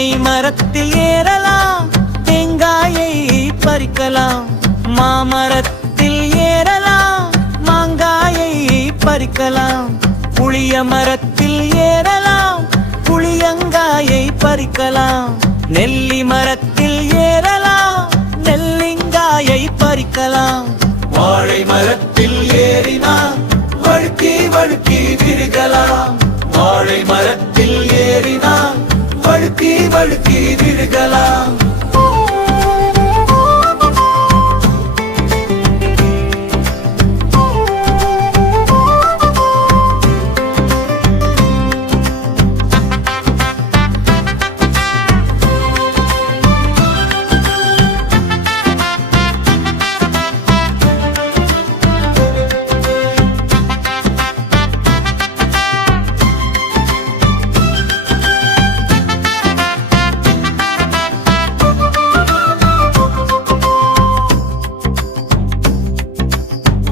தென்னை மரத்தில் ஏறலாம், தேங்காயை பறிக்கலாம். மாமரத்தில் ஏறலாம், மாங்காயை பறிக்கலாம். புளிய மரத்தில் ஏறலாம், புளியங்காயை பறிக்கலாம். நெல்லி மரத்தில் ஏறலாம், நெல்லிங்காயை பறிக்கலாம். வாழை மரத்தில் ஏறினால் வழுக்கி வழுக்கி விழுகலாம். வாழை மரத்தில் ஏறினால் வழுக்கி வழுக்கி விழுகலாம்.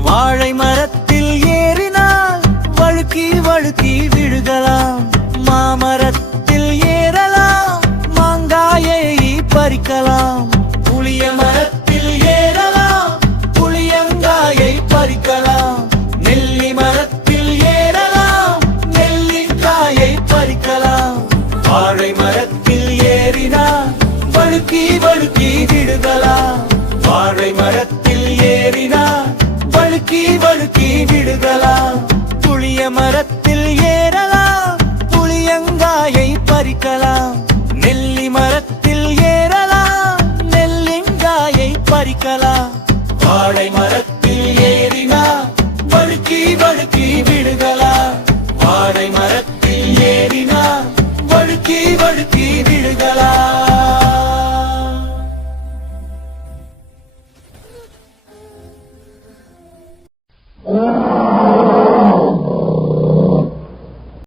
வாழை மரத்தில் ஏறினால் வழுக்கி வழுக்கி விழுகலாம். மாமரத்தில் ஏறலாம், மாங்காயை பறிக்கலாம். புளிய மரத்தில் ஏறலாம், புளியங்காயை பறிக்கலாம். நெல்லி மரத்தில் ஏறலாம், நெல்லிக்காயை பறிக்கலாம். வாழை மரத்தில் ஏறினால் வழுக்கி வழுக்கி விழுகலாம். வாழை மரத்தில் ஏறினால் வழுக்கி வழுக்கி விழுகலாம். புளிய மரத்தில் ஏறலாம், புளியங்காயை பறிக்கலாம். நெல்லி மரத்தில் ஏறலாம், நெல்லிங்காயை பறிக்கலாம். வாழை மரத்தில் ஏறினால் வழுக்கி வழுக்கி விழுகலாம். வாழை மரத்தில் ஏறினால் வழுக்கி வழுக்கி விழுகலாம். Oh